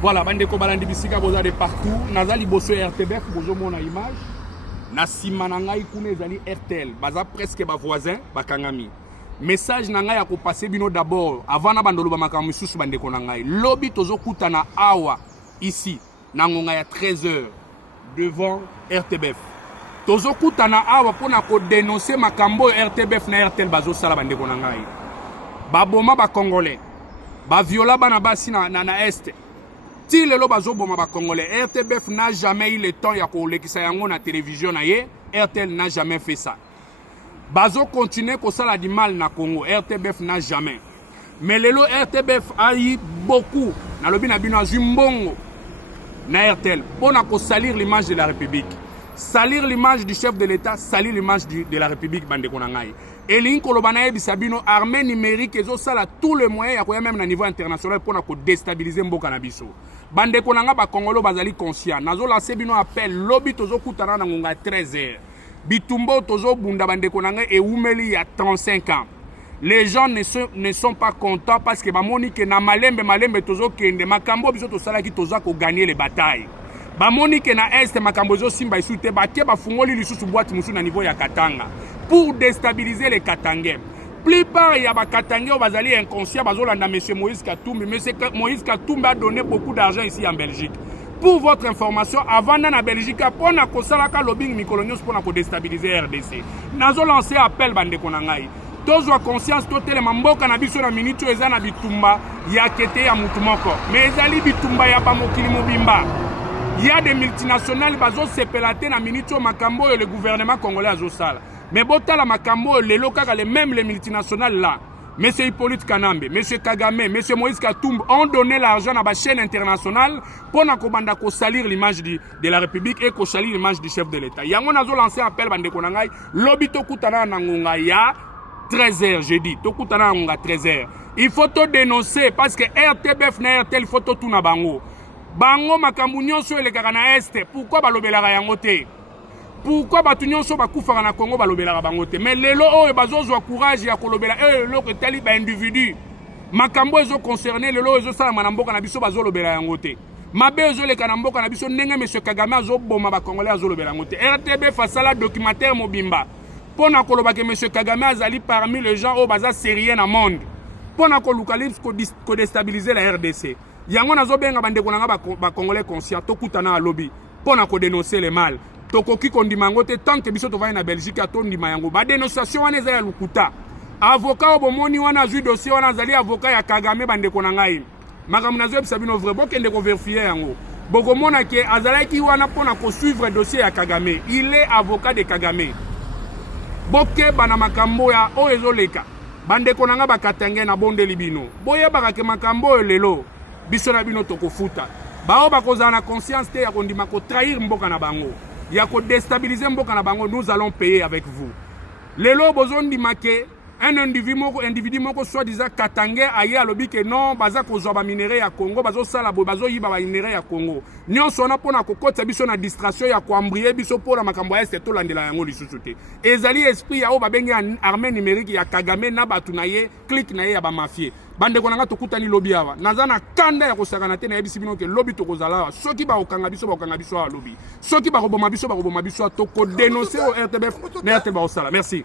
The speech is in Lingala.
Voilà, bandeko balandi bisika boza de partout. Nazali bosso RTBF bozo mona image. Na sima na ngai kuna ezali RTL. Baza presque ba voisin, ba kangami. Message na ngai ya ko passer bino d'abord avant na bandolo ba makambo misusu bandeko na ngai. Lobi tozo kutana awa ici na ngonga ya 13h devant RTBF. Tozo kutana awa pona ko dénoncer makambo RTBF na RTL bazo sala bandeko na ngai. Ba boma ba congolais. Ba viola bana basi na est. Si le bazo boma ba congolais, RTBF n'a jamais eu le temps ya ko lekisa yango na télévision na ye, RTL n'a jamais fait ça. Bazo continuer ko sala du mal na Congo, RTBF n'a jamais. Mais lelo RTBF a eu beaucoup na lobi na bino azumbongo na RTL pour na ko salir l'image de la République. Salir l'image du chef de l'État, salir l'image de la République bande konangai. Et l'inko lobana bisabino armée numérique ezo sala tous les moyens ya ko même na niveau international pour na ko déstabiliser mboka na biso. Bande konanga ba Congolo bazali conscient. Nazo lancer bino appel lobby tozo kutana na ngonga 13h. Bitumbo tozo bunda bande konanga e umeli ya 35 ans. Les gens ne sont pas contents parce que ba monique na malembe tozo kende makambo biso to sala ki toza ko gagner les batailles. Ba monique na est makambo zo simba isute ba ke ba fungoli lisusu boîte musu na niveau ya Katanga pour déstabiliser les Katangais. Plupart ya ba Katangais bazali inconscient bazolanda monsieur Moïse Katumbi. Monsieur Moïse Katumbi a donné beaucoup d'argent ici en Belgique. Pour votre information, avant na Belgique pour na ko sala ka lobbying mikolonios pour na ko déstabiliser RDC. Nazo lancer appel bande konangai. Tozwa conscience totele mamboka na biso na minute eza na bitumba ya kete ya mutumoko. Mais ezali bitumba ya ba mokili mobimba. Il y a des multinationales bazo sepelate na minute au makambo et le gouvernement congolais azo sala. Mais botala makambo les locaux même les multinationales là. Monsieur Hippolyte Kanambe, Monsieur Kagame, Monsieur Moïse Katumbi ont donné l'argent à la chaîne internationale pour na salir l'image de la République et salir l'image du chef de l'État. Yango nazo lancé appel bande konangai lobi to kutana na ngonga ya 13h jeudi. To kutana na ngonga 13h. Il faut to dénoncer parce que RTBF na RTL faut to tuna bango. Bango makambu nyonso elekaka na este. Pourquoi balobelaka yango te? Pourquoi batu nyonso bakufaka na Congo balobelaka bango te? Mais lelo oyo bazozwa courage ya kolobela lelo ko tali ba individu. Makambo ezo concerné lelo ezo sala na mboka na biso bazolobela yango te. Mabe ezo leka na mboka na biso ndenge monsieur Kagame azoboma ba Congolais azolobela yango te. RTB fasala documentaire mobimba. Pona koloba ke monsieur Kagame azali parmi les gens au baza sérieux na monde. Pona kolukalis ko déstabiliser la RDC. Yango nazobenga bande konanga ba Congolais conscient to kutana na lobby pona ko dénoncer le mal. Tokoki kondimango te tant que biso to va na Belgique atondima yango. Ba dénonciation wana eza ya lukuta. Avocat obomoni wana azui dossier wana azali avocat ya Kagame bande konanga ye. Makamuna zo bisabino vrai bokende ko vérifier yango. Bokomona ke azalaki wana pona ko suivre dossier ya Kagame. Il est avocat de Kagame. Boke bana makambo ya oezoleka. Bande konanga bakatenge na bonde libino. Boye bakake makambo lelo. Biso na bino tokofuta. Bao bakozana na conscience te ya kondima ko trahir mboka na bango. Ya ko déstabiliser mboka na bango, nous allons payer avec vous. Lelo bozondi make un individu moko soit disant Katangais aye alobi ke non baza kozwa ba minerai ya Congo bazo sala bo bazo yiba ba minerai ya Congo. Nyonso na pona kokota biso na distraction ya koambrier biso pona makambo ya este to landela yango lisusu te. Ezali esprit ya o babengi armée numérique ya Kagame na batu na ye click na ye ya ba mafie. Bande konanga tokutani lobby awa. Nazana kanda ya kosakana te na yebisi bino ke lobby tokozala. Soki ba okanga biso awa lobby. Soki ba roboma biso to ko dénoncer au RTBF na RTBF osala. Merci.